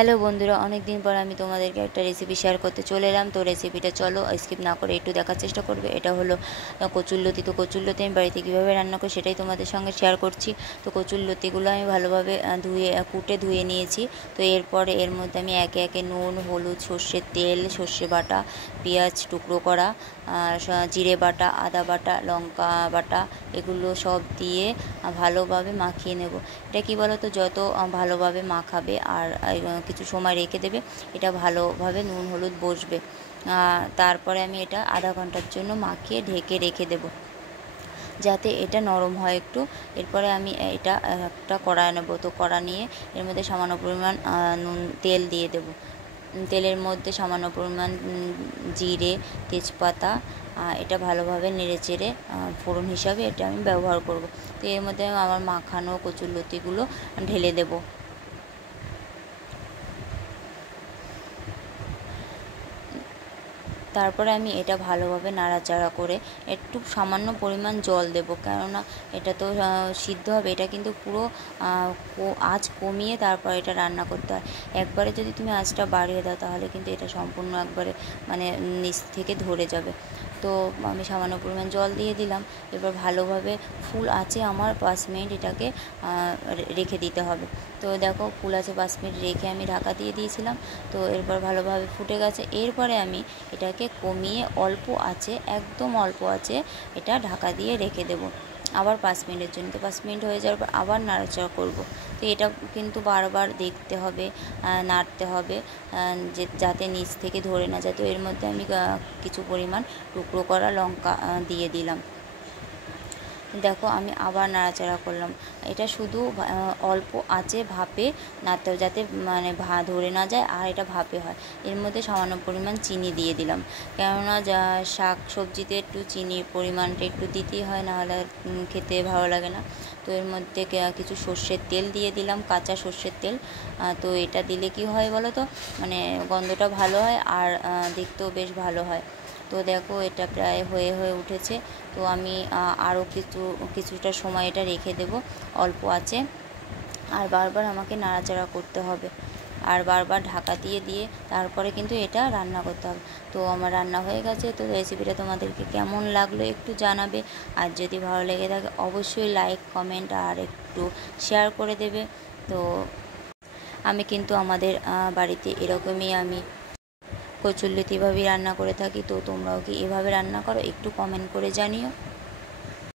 Hello বন্ধুরা, অনেক দিন পর আমি তোমাদেরকে একটা রেসিপি শেয়ার করতে চলে এলাম। তো রেসিপিটা চলো স্কিপ না করে একটু দেখার চেষ্টা করবে। এটা হলো কচুরলতি। তো কচুরলতি আমি বাড়িতে কীভাবে রান্না করি সেটাই তোমাদের সঙ্গে শেয়ার করছি। তো কচুরলতিগুলো আমি ভালোভাবে কুটে ধুয়ে নিয়েছি। তো এরপরে এর মধ্যে আমি একে একে নুন, হলুদ, সর্ষের তেল, সর্ষে বাটা, পেঁয়াজ টুকরো করা, জিরে বাটা, আদা বাটা, লঙ্কা বাটা, এগুলো সব দিয়ে ভালোভাবে মাখিয়ে নেব। এটা কী বলো তো, যত ভালোভাবে মাখাবে আর কিছু সময় রেখে দেবে, এটা ভালোভাবে নুন হলুদ বসবে। তারপরে আমি এটা আধা ঘন্টার জন্য মাখিয়ে ঢেকে রেখে দেব, যাতে এটা নরম হয় একটু। এরপরে আমি এটা একটা কড়া নেব। তো কড়া নিয়ে এর মধ্যে সামান্য পরিমাণ তেল দিয়ে দেব। তেলের মধ্যে সামান্য পরিমাণ জিরে, তেজপাতা, এটা ভালোভাবে নেড়েচেড়ে ফোড়ন হিসাবে এটা আমি ব্যবহার করব। তো এর মধ্যে আমার মাখানো কচুরলতিগুলো ঢেলে দেব। তারপরে আমি এটা ভালোভাবে নাড়াচাড়া করে একটু সামান্য পরিমাণ জল দেব, কেননা এটা তো সিদ্ধ হবে। এটা কিন্তু পুরো আঁচ কমিয়ে তারপর এটা রান্না করতে হয়। একবারে যদি তুমি আঁচটা বাড়িয়ে দাও তাহলে কিন্তু এটা সম্পূর্ণ একবারে মানে নিচ থেকে ধরে যাবে। তো আমি সামান্য পরিমাণ জল দিয়ে দিলাম। এবার ভালোভাবে ফুল আঁচে আমার 5 মিনিট এটাকে রেখে দিতে হবে। তো দেখো, ফুল আছে 5 মিনিট রেখে আমি ঢাকা দিয়ে দিয়েছিলাম। তো এরপর ভালোভাবে ফুটে গেছে। এরপরে আমি এটাকে কমিয়ে অল্প আঁচে, একদম অল্প আঁচে এটা ঢাকা দিয়ে রেখে দেব আবার 5 মিনিটের জন্য। তো 5 মিনিট হয়ে যাওয়ার পর আবার নাড়াচাড়া করব। তো এটা কিন্তু বারবার দেখতে হবে, নাড়তে হবে, যাতে নিচ থেকে ধরে না যায়। তো এর মধ্যে আমি কিছু পরিমাণ টুকরো করা লঙ্কা দিয়ে দিলাম। দেখো, আমি আবার নাড়াচাড়া করলাম। এটা শুধু অল্প আঁচে ভাপে নাড়তে হবে, যাতে মানে ধরে না যায় আর এটা ভাপে হয়। এর মধ্যে সামান্য পরিমাণ চিনি দিয়ে দিলাম, কেননা শাক সবজিতে একটু চিনির পরিমাণটা একটু দিতেই হয়, নাহলে খেতে ভালো লাগে না। তো এর মধ্যে কিছু সর্ষের তেল দিয়ে দিলাম, কাঁচা সর্ষের তেল। তো এটা দিলে কি হয় বলো তো, মানে গন্ধটা ভালো হয় আর দেখতেও বেশ ভালো হয়। তো দেখো, এটা প্রায় হয়ে উঠেছে। তো আমি আরও কিছুটা সময় এটা রেখে দেব অল্প আঁচে, আর বারবার আমাকে নাড়াচাড়া করতে হবে, আর বারবার ঢাকা দিয়ে তারপরে কিন্তু এটা রান্না করতে হবে। তো আমার রান্না হয়ে গেছে। তো রেসিপিটা তোমাদেরকে কেমন লাগলো একটু জানাবে, আর যদি ভালো লেগে থাকে অবশ্যই লাইক, কমেন্ট আর একটু শেয়ার করে দেবে। তো আমি কিন্তু আমাদের বাড়িতে এরকমই আমি কচুরলতি এভাবেই রান্না করে থাকি। তো তোমরাও কি এভাবে রান্না করো? একটু কমেন্ট করে জানিও।